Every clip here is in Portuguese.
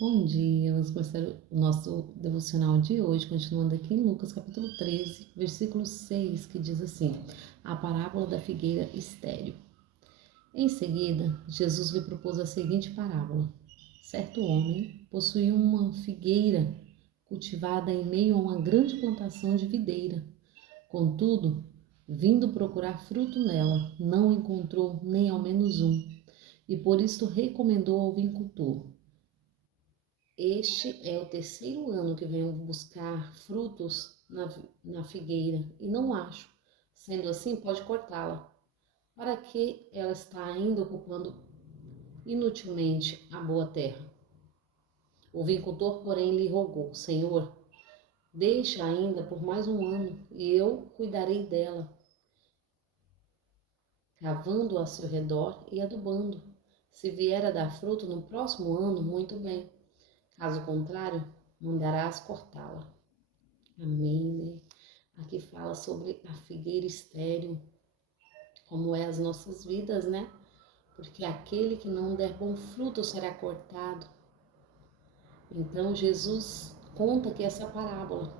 Bom dia, vamos começar o nosso devocional de hoje, continuando aqui em Lucas capítulo 13, versículo 6, que diz assim: a parábola da figueira estéril. Em seguida, Jesus lhe propôs a seguinte parábola: certo homem possuía uma figueira cultivada em meio a uma grande plantação de videira. Contudo, vindo procurar fruto nela, não encontrou nem ao menos um, e por isto recomendou ao viticultor: este é o terceiro ano que venho buscar frutos na figueira e não acho. Sendo assim, pode cortá-la. Para que ela está ainda ocupando inutilmente a boa terra? O viticultor, porém, lhe rogou: Senhor, deixa ainda por mais um ano e eu cuidarei dela, cavando a seu redor e adubando. Se vier a dar fruto no próximo ano, muito bem. Caso contrário, mandarás cortá-la. Amém, né? Aqui fala sobre a figueira estéril, como é as nossas vidas, né? Porque aquele que não der bom fruto será cortado. Então Jesus conta que essa parábola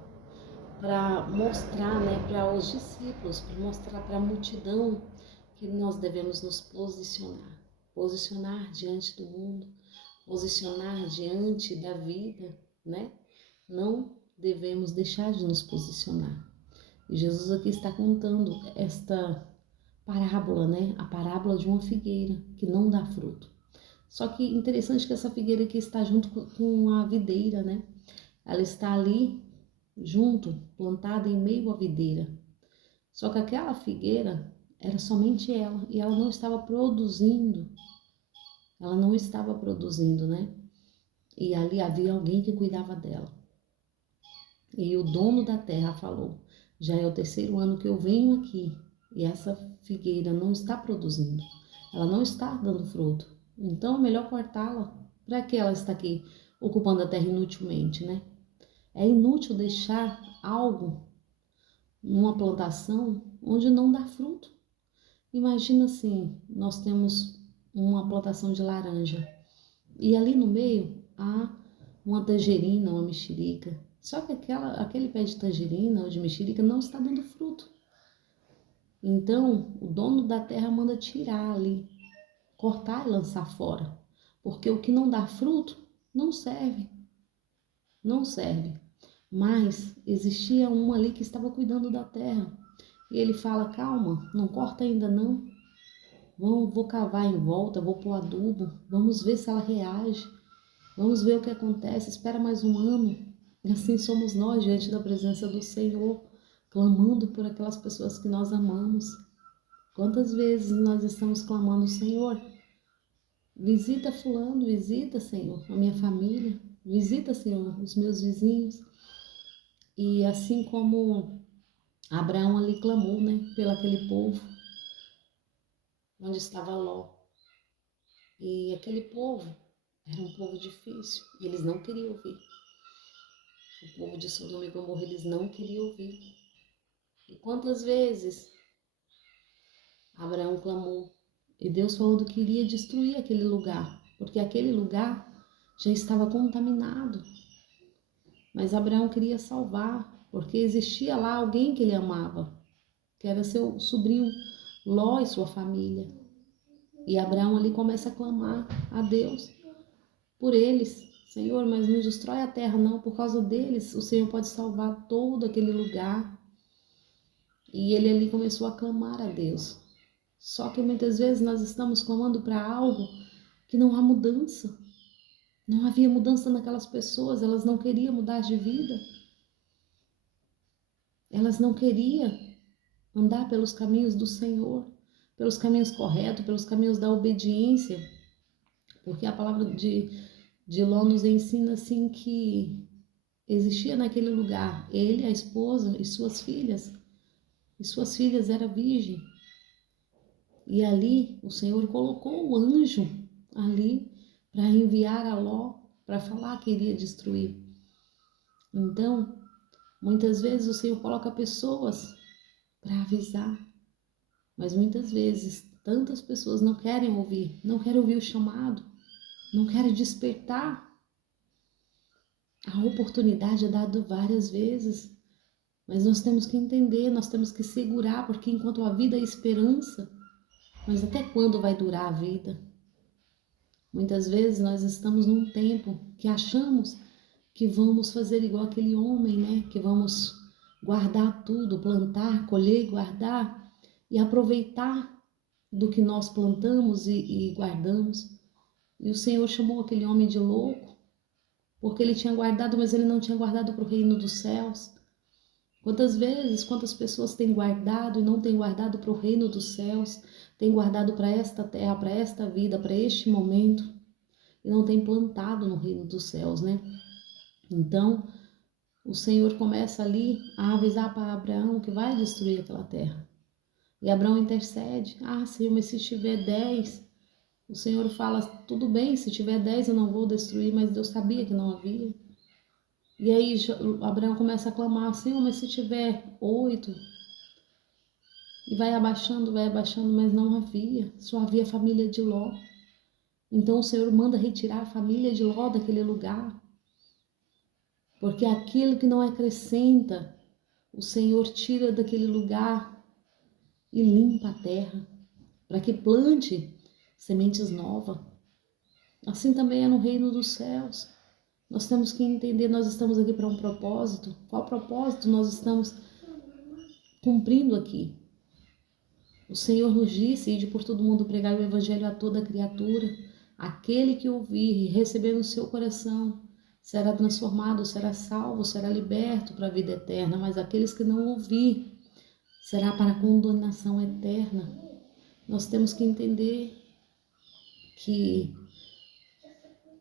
para mostrar, né, para os discípulos, para mostrar para a multidão que nós devemos nos posicionar diante do mundo, posicionar diante da vida, né? Não devemos deixar de nos posicionar. E Jesus aqui está contando esta parábola, né? A parábola de uma figueira que não dá fruto. Só que interessante que essa figueira aqui está junto com a videira, né? Ela está ali junto, plantada em meio à videira. Só que aquela figueira era somente ela e ela não estava produzindo. Ela não estava produzindo, né? E ali havia alguém que cuidava dela. E o dono da terra falou: já é o terceiro ano que eu venho aqui e essa figueira não está produzindo, ela não está dando fruto. Então é melhor cortá-la. Para que ela está aqui ocupando a terra inutilmente, né? É inútil deixar algo numa plantação onde não dá fruto. Imagina assim, nós temos uma plantação de laranja e ali no meio há uma tangerina, uma mexerica. Só que aquele pé de tangerina ou de mexerica não está dando fruto. Então, o dono da terra manda tirar ali, cortar e lançar fora. Porque o que não dá fruto não serve. Não serve. Mas existia um ali que estava cuidando da terra. E ele fala: calma, não corta ainda não. Vou cavar em volta, vou pôr adubo, vamos ver se ela reage. Vamos ver o que acontece, espera mais um ano. E assim somos nós diante da presença do Senhor, clamando por aquelas pessoas que nós amamos. Quantas vezes nós estamos clamando: Senhor, visita fulano, visita, Senhor, a minha família, visita, Senhor, os meus vizinhos. E assim como Abraão ali clamou, né, pelo aquele povo, onde estava Ló. E aquele povo era um povo difícil, e eles não queriam ouvir. O povo de Sodoma e Gomorra, eles não queriam ouvir. E quantas vezes Abraão clamou e Deus falando que iria destruir aquele lugar, porque aquele lugar já estava contaminado. Mas Abraão queria salvar, porque existia lá alguém que ele amava, que era seu sobrinho Ló e sua família. E Abraão ali começa a clamar a Deus por eles. Senhor, mas não destrói a terra não, por causa deles o Senhor pode salvar todo aquele lugar. E ele ali começou a clamar a Deus. Só que muitas vezes nós estamos clamando para algo que não há mudança. Não havia mudança naquelas pessoas, elas não queriam mudar de vida. Elas não queriam andar pelos caminhos do Senhor, pelos caminhos corretos, pelos caminhos da obediência. Porque a palavra de Ló nos ensina assim que existia naquele lugar ele, a esposa e suas filhas. E suas filhas eram virgens. E ali o Senhor colocou o anjo ali para enviar a Ló, para falar que iria destruir. Então, muitas vezes o Senhor coloca pessoas para avisar, mas muitas vezes tantas pessoas não querem ouvir o chamado, não querem despertar. A oportunidade é dada várias vezes, mas nós temos que entender, nós temos que segurar, porque enquanto a vida é esperança, mas até quando vai durar a vida? Muitas vezes nós estamos num tempo que achamos que vamos fazer igual aquele homem, né? Que vamos guardar tudo, plantar, colher, guardar e aproveitar do que nós plantamos e guardamos. E o Senhor chamou aquele homem de louco, porque ele tinha guardado, mas ele não tinha guardado para o reino dos céus. Quantas vezes, quantas pessoas têm guardado e não têm guardado para o reino dos céus, têm guardado para esta terra, para esta vida, para este momento, e não têm plantado no reino dos céus, né? Então, o Senhor começa ali a avisar para Abraão que vai destruir aquela terra. E Abraão intercede. Ah, Senhor, mas se tiver 10, o Senhor fala, tudo bem, se tiver 10 eu não vou destruir, mas Deus sabia que não havia. E aí Abraão começa a clamar, Senhor, mas se tiver 8, e vai abaixando, mas não havia, só havia a família de Ló. Então o Senhor manda retirar a família de Ló daquele lugar, porque aquilo que não acrescenta, o Senhor tira daquele lugar e limpa a terra, para que plante sementes novas. Assim também é no reino dos céus. Nós temos que entender, nós estamos aqui para um propósito. Qual propósito nós estamos cumprindo aqui? O Senhor nos disse, ide por todo mundo pregar o evangelho a toda criatura. Aquele que ouvir e receber no seu coração será transformado, será salvo, será liberto para a vida eterna. Mas aqueles que não ouvir será para a condenação eterna. Nós temos que entender que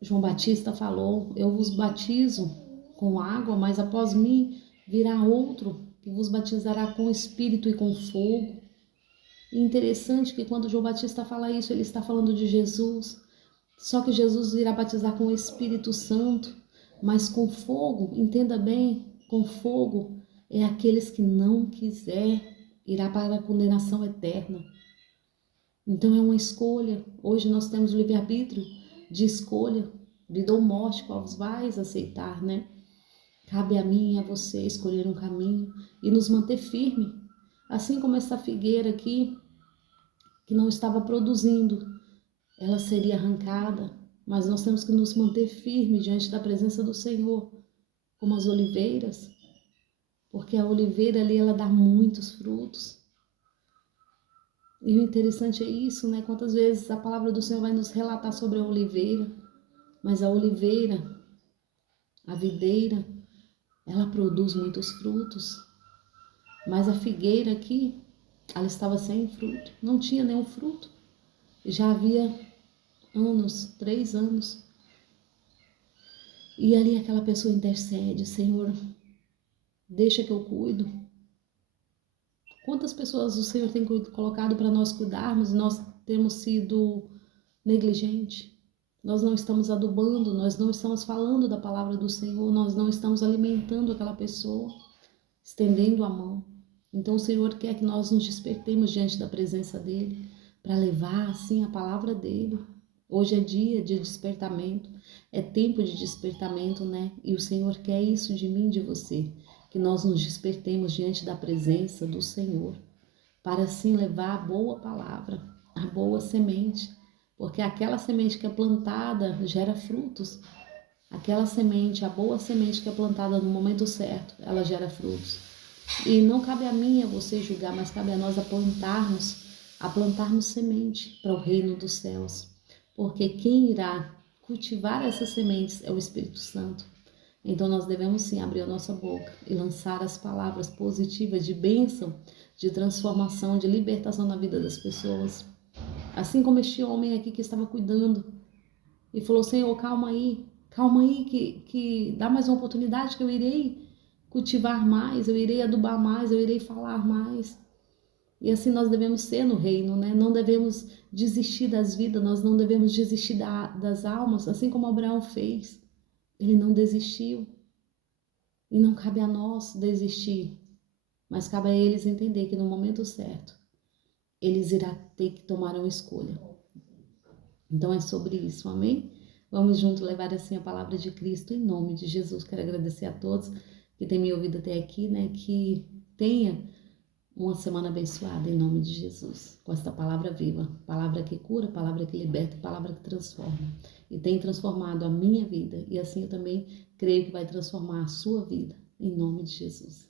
João Batista falou, eu vos batizo com água, mas após mim virá outro que vos batizará com espírito e com fogo. E interessante que quando João Batista fala isso, ele está falando de Jesus. Só que Jesus irá batizar com o Espírito Santo, mas com fogo, entenda bem, com fogo é aqueles que não quiser, irá para a condenação eterna. Então é uma escolha. Hoje nós temos o livre-arbítrio de escolha, vida ou morte, qual vais aceitar, né? Cabe a mim e a você escolher um caminho e nos manter firme. Assim como essa figueira aqui, que não estava produzindo, ela seria arrancada, mas nós temos que nos manter firmes diante da presença do Senhor, como as oliveiras, porque a oliveira ali, ela dá muitos frutos. E o interessante é isso, né? Quantas vezes a palavra do Senhor vai nos relatar sobre a oliveira, mas a oliveira, a videira, ela produz muitos frutos. Mas a figueira aqui, ela estava sem fruto, não tinha nenhum fruto. Já havia anos, 3 anos. E ali aquela pessoa intercede, Senhor, deixa que eu cuido. Quantas pessoas o Senhor tem colocado para nós cuidarmos e nós temos sido negligentes? Nós não estamos adubando, nós não estamos falando da palavra do Senhor, nós não estamos alimentando aquela pessoa, estendendo a mão. Então o Senhor quer que nós nos despertemos diante da presença dEle, para levar assim a palavra dEle. Hoje é dia de despertamento, é tempo de despertamento, né? E o Senhor quer isso de mim e de você, que nós nos despertemos diante da presença do Senhor, para assim levar a boa palavra, a boa semente, porque aquela semente que é plantada gera frutos. Aquela semente, a boa semente que é plantada no momento certo, ela gera frutos. E não cabe a mim e a você julgar, mas cabe a nós a plantarmos semente para o reino dos céus. Porque quem irá cultivar essas sementes é o Espírito Santo. Então nós devemos sim abrir a nossa boca e lançar as palavras positivas de bênção, de transformação, de libertação na vida das pessoas. Assim como este homem aqui que estava cuidando e falou, Senhor, calma aí que dá mais uma oportunidade que eu irei cultivar mais, eu irei adubar mais, eu irei falar mais. E assim nós devemos ser no reino, né? Não devemos desistir das vidas, nós não devemos desistir das almas, assim como Abraão fez. Ele não desistiu. E não cabe a nós desistir, mas cabe a eles entender que no momento certo, eles irão ter que tomar uma escolha. Então é sobre isso, amém? Vamos juntos levar assim a palavra de Cristo em nome de Jesus. Quero agradecer a todos que têm me ouvido até aqui, né? Que tenha uma semana abençoada em nome de Jesus. Com esta palavra viva, palavra que cura, palavra que liberta, palavra que transforma. E tem transformado a minha vida. E assim eu também creio que vai transformar a sua vida em nome de Jesus.